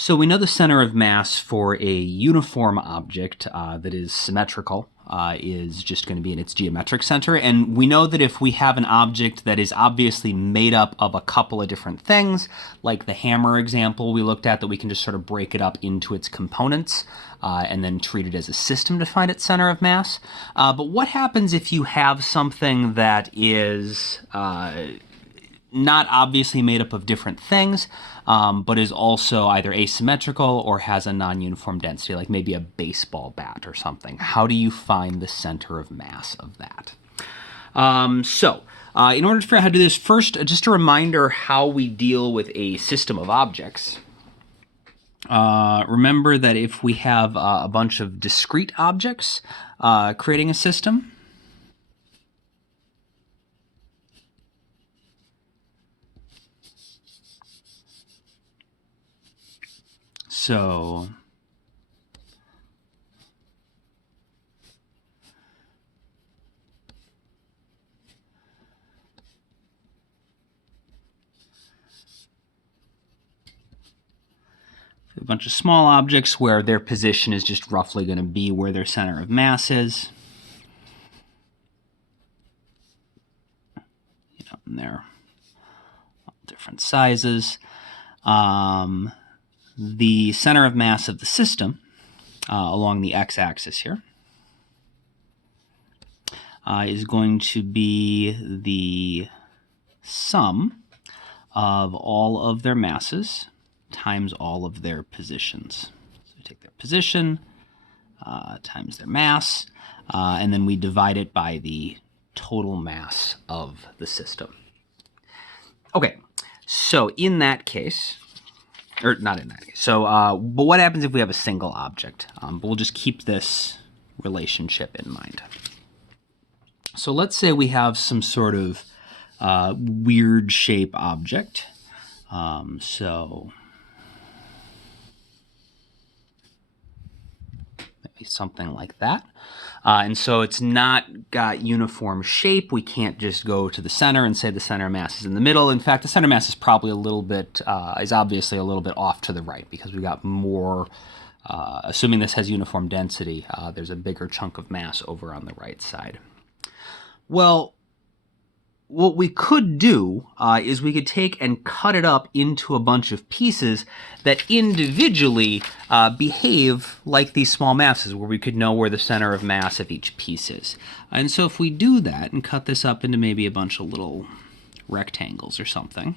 So we know the center of mass for a uniform object that is symmetrical is just going to be in its geometric center. And we know that if we have an object that is obviously made up of a couple of different things, like the hammer example we looked at, that we can just sort of break it up into its components and then treat it as a system to find its center of mass. But what happens if you have something that is not obviously made up of different things, but is also either asymmetrical or has a non-uniform density, like maybe a baseball bat or something? How do you find the center of mass of that? In order to figure out how to do this, first, just a reminder how we deal with a system of objects. Remember that if we have a bunch of discrete objects creating a system, so a bunch of small objects where their position is just roughly going to be where their center of mass is. And they're all different sizes. The center of mass of the system along the x-axis here is going to be the sum of all of their masses times all of their positions. So we take their position times their mass, and then we divide it by the total mass of the system. Okay, so in that case, or not in that case, so but what happens if we have a single object? But we'll just keep this relationship in mind. So let's say we have some sort of weird shape object. So maybe something like that. And so it's not got uniform shape. We can't just go to the center and say the center of mass is in the middle. In fact, the center of mass is probably a little bit, is obviously a little bit off to the right, because we got more, assuming this has uniform density, there's a bigger chunk of mass over on the right side. Well, what we could do is we could take and cut it up into a bunch of pieces that individually behave like these small masses, where we could know where the center of mass of each piece is. And so if we do that and cut this up into maybe a bunch of little rectangles or something,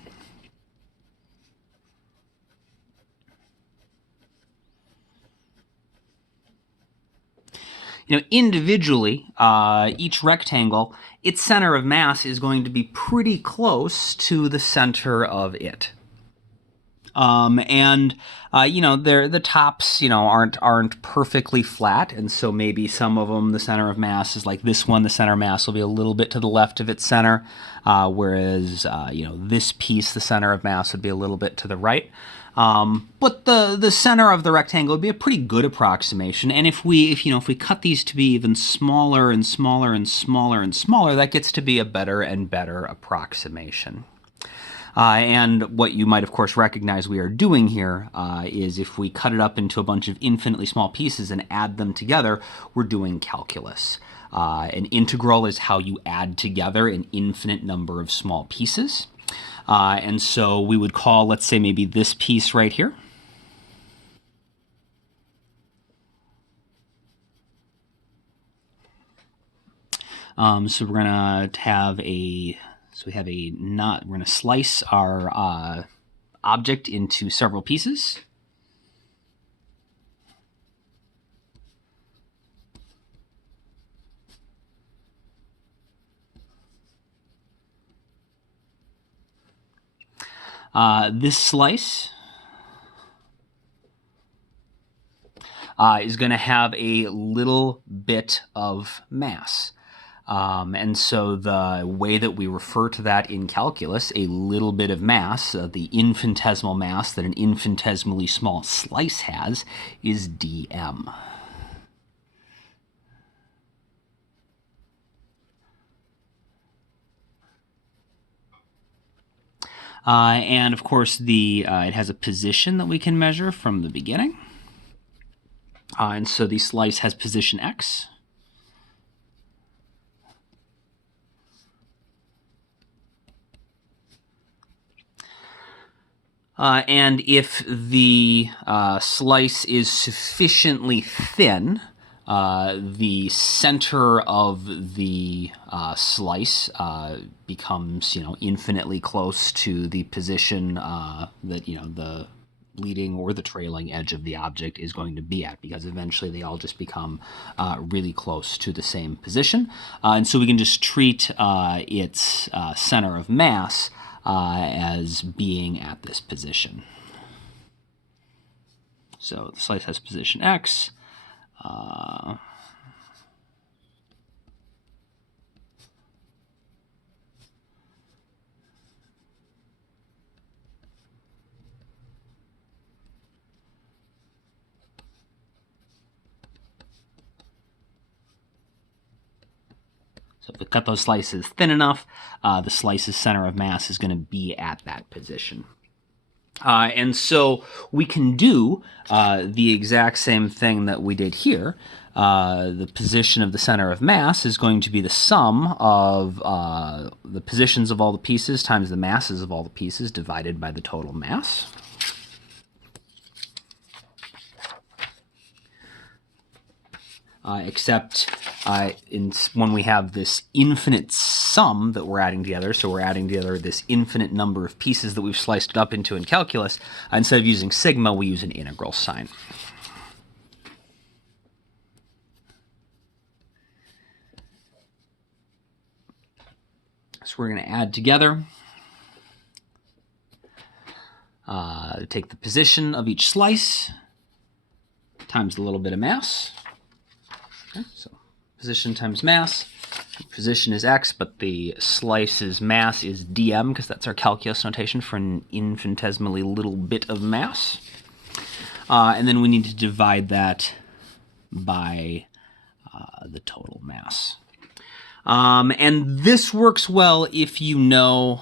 individually, each rectangle, its center of mass is going to be pretty close to the center of it. The tops, aren't perfectly flat, and so maybe some of them, the center of mass is like this one. The center of mass will be a little bit to the left of its center, whereas, this piece, the center of mass would be a little bit to the right. But the center of the rectangle would be a pretty good approximation. And if we cut these to be even smaller and smaller and smaller and smaller, that gets to be a better and better approximation. And what you might, of course, recognize we are doing here is if we cut it up into a bunch of infinitely small pieces and add them together, we're doing calculus. An integral is how you add together an infinite number of small pieces. And so we would call, let's say, maybe this piece right here. So we're going to have we're going to slice our object into several pieces. This slice is going to have a little bit of mass. And so the way that we refer to that in calculus, a little bit of mass, the infinitesimal mass that an infinitesimally small slice has, is dm. And of course, it has a position that we can measure from the beginning. And so the slice has position x. And if the slice is sufficiently thin, the center of the slice becomes, infinitely close to the position that, the leading or the trailing edge of the object is going to be at, because eventually they all just become really close to the same position. And so we can just treat its center of mass as being at this position. So the slice has position x. So if we cut those slices thin enough, the slice's center of mass is going to be at that position. And so we can do the exact same thing that we did here. The position of the center of mass is going to be the sum of the positions of all the pieces times the masses of all the pieces divided by the total mass. Except when we have this infinite sum that we're adding together, so we're adding together this infinite number of pieces that we've sliced it up into in calculus, instead of using sigma, we use an integral sign. So we're going to add together, take the position of each slice times the little bit of mass. Okay, so position times mass. Position is x, but the slice's mass is dm, because that's our calculus notation for an infinitesimally little bit of mass. And then we need to divide that by the total mass. And this works well if you know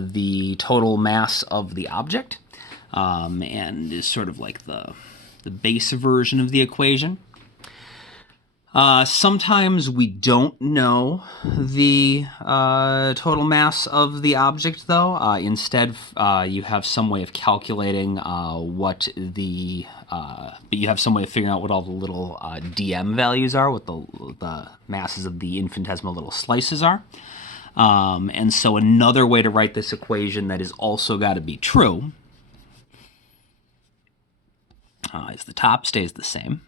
the total mass of the object, and is sort of like the base version of the equation. Sometimes we don't know the total mass of the object, though. Instead, you have some way of calculating but you have some way of figuring out what all the little dm values are, what the masses of the infinitesimal little slices are. And so another way to write this equation that is also got to be true is the top stays the same.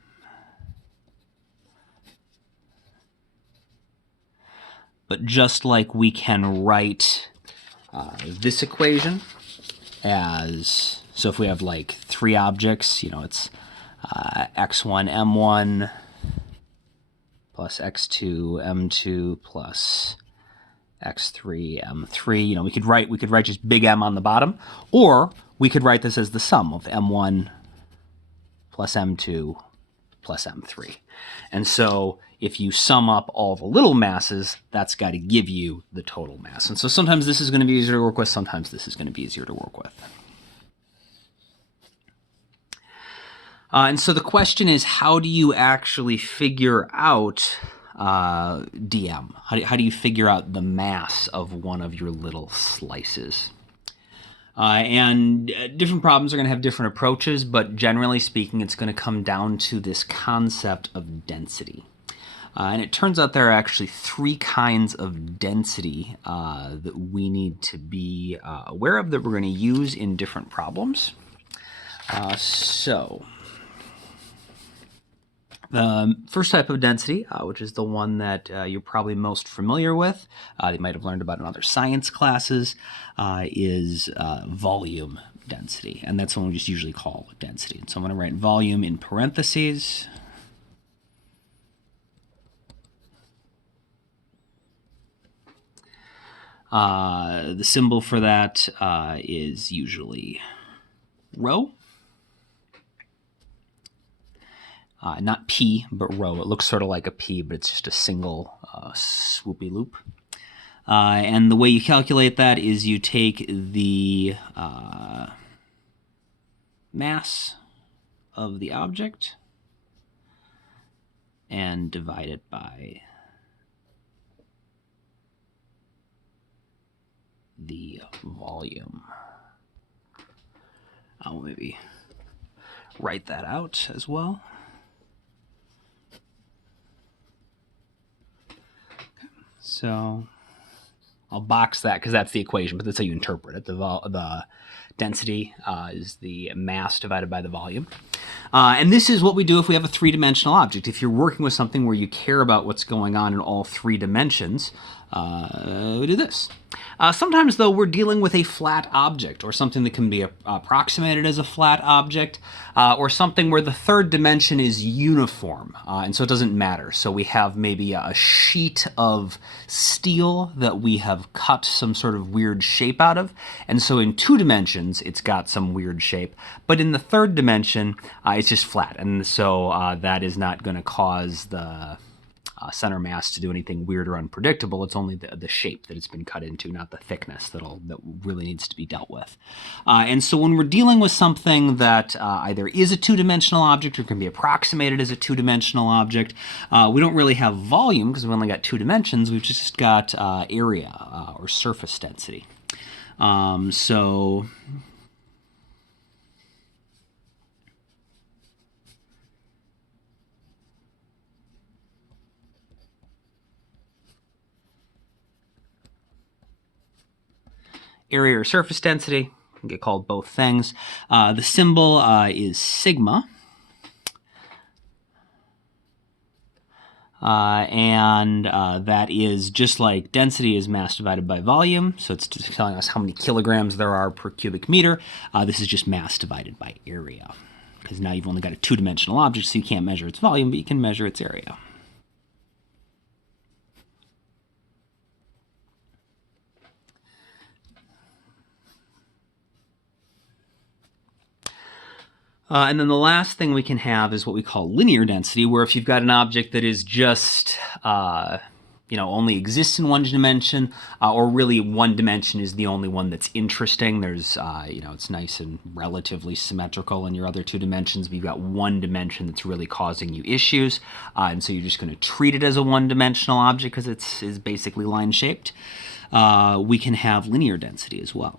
But just like we can write this equation as, so if we have like three objects, it's x1, m1 plus x2, m2 plus x3, m3. We could write just big M on the bottom, or we could write this as the sum of m1 plus m2 plus m3. And so if you sum up all the little masses, that's got to give you the total mass. And so sometimes this is going to be easier to work with, sometimes this is going to be easier to work with. And so the question is, how do you actually figure out dm? How do you figure out the mass of one of your little slices? And different problems are going to have different approaches, but generally speaking, it's going to come down to this concept of density. And it turns out there are actually three kinds of density that we need to be aware of, that we're going to use in different problems. So the first type of density, which is the one that you're probably most familiar with, you might have learned about in other science classes, is volume density. And that's the one we just usually call density. And so I'm going to write volume in parentheses. The symbol for that is usually rho. Not P, but rho. It looks sort of like a P, but it's just a single swoopy loop. And the way you calculate that is you take the mass of the object and divide it by the volume. I'll maybe write that out as well. So I'll box that because that's the equation, but that's how you interpret it. The density is the mass divided by the volume. And this is what we do if we have a three-dimensional object. If you're working with something where you care about what's going on in all three dimensions, we do this. Sometimes, though, we're dealing with a flat object or something that can be approximated as a flat object or something where the third dimension is uniform, and so it doesn't matter. So we have maybe a sheet of steel that we have cut some sort of weird shape out of, and so in 2 dimensions it's got some weird shape, but in the third dimension it's just flat, and so that is not going to cause the center mass to do anything weird or unpredictable. It's only the shape that it's been cut into, not the thickness that really needs to be dealt with. And so when we're dealing with something that either is a 2-dimensional object or can be approximated as a 2-dimensional object, we don't really have volume because we've only got 2 dimensions. We've just got area or surface density. So area or surface density can get called both things. The symbol is sigma. And that is just like density is mass divided by volume. So it's just telling us how many kilograms there are per cubic meter. This is just mass divided by area. Because now you've only got a 2-dimensional object, so you can't measure its volume, but you can measure its area. And then the last thing we can have is what we call linear density, where if you've got an object that is just, only exists in 1 dimension, or really 1 dimension is the only one that's interesting. There's, it's nice and relatively symmetrical in your other 2 dimensions, but you've got 1 dimension that's really causing you issues, and so you're just going to treat it as a 1-dimensional object because it's basically line-shaped. We can have linear density as well.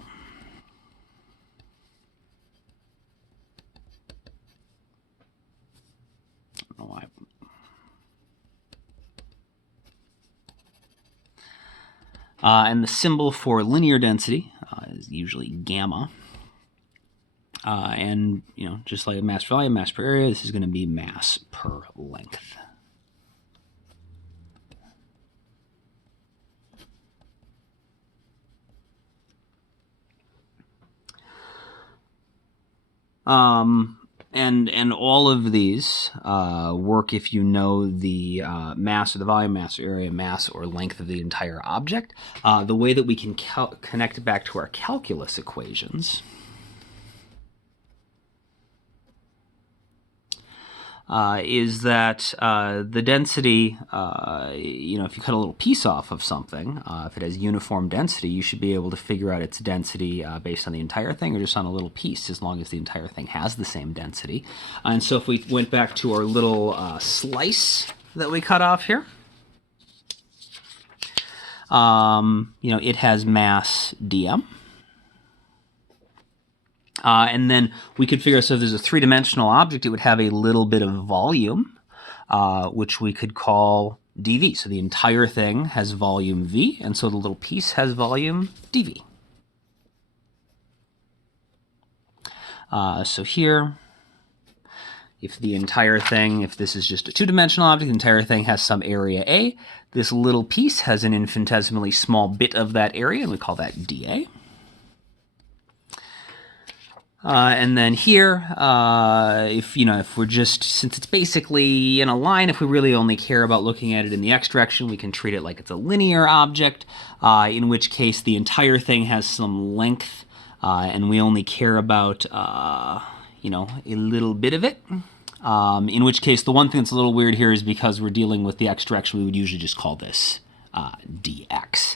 And the symbol for linear density is usually gamma. And, just like mass per volume, mass per area, this is going to be mass per length. And all of these work if you know the mass or the volume, mass or area, mass or length of the entire object. The way that we can connect it back to our calculus equations is that the density, if you cut a little piece off of something, if it has uniform density, you should be able to figure out its density based on the entire thing or just on a little piece, as long as the entire thing has the same density. And so if we went back to our little slice that we cut off here, it has mass dm. And then we could figure out, so if there's a 3-dimensional object, it would have a little bit of volume, which we could call dV. So the entire thing has volume V, and so the little piece has volume dV. So here, if the entire thing, if this is just a 2-dimensional object, the entire thing has some area A. This little piece has an infinitesimally small bit of that area, and we call that dA. And then here, if we're just, since it's basically in a line, if we really only care about looking at it in the x direction, we can treat it like it's a linear object, in which case the entire thing has some length, and we only care about, a little bit of it. In which case, the one thing that's a little weird here is because we're dealing with the x direction, we would usually just call this dx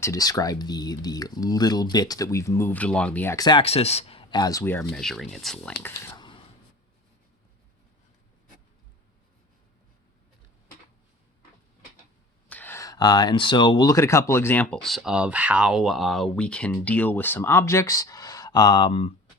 to describe the little bit that we've moved along the x-axis as we are measuring its length. And so we'll look at a couple examples of how we can deal with some objects.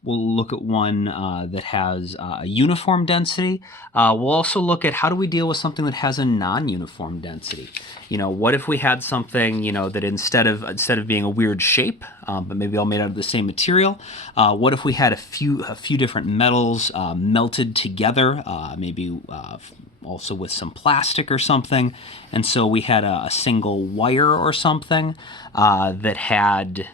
We'll look at one that has a uniform density. We'll also look at how do we deal with something that has a non-uniform density. What if we had something, that instead of being a weird shape, but maybe all made out of the same material, what if we had a few different metals melted together, maybe also with some plastic or something, and so we had a single wire or something that had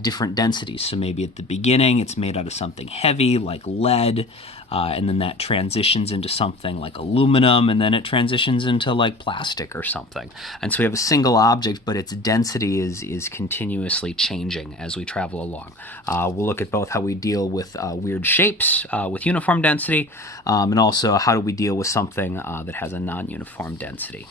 different densities. So maybe at the beginning it's made out of something heavy like lead, and then that transitions into something like aluminum, and then it transitions into like plastic or something. And so we have a single object, but its density is continuously changing as we travel along. We'll look at both how we deal with weird shapes with uniform density, and also how do we deal with something that has a non-uniform density.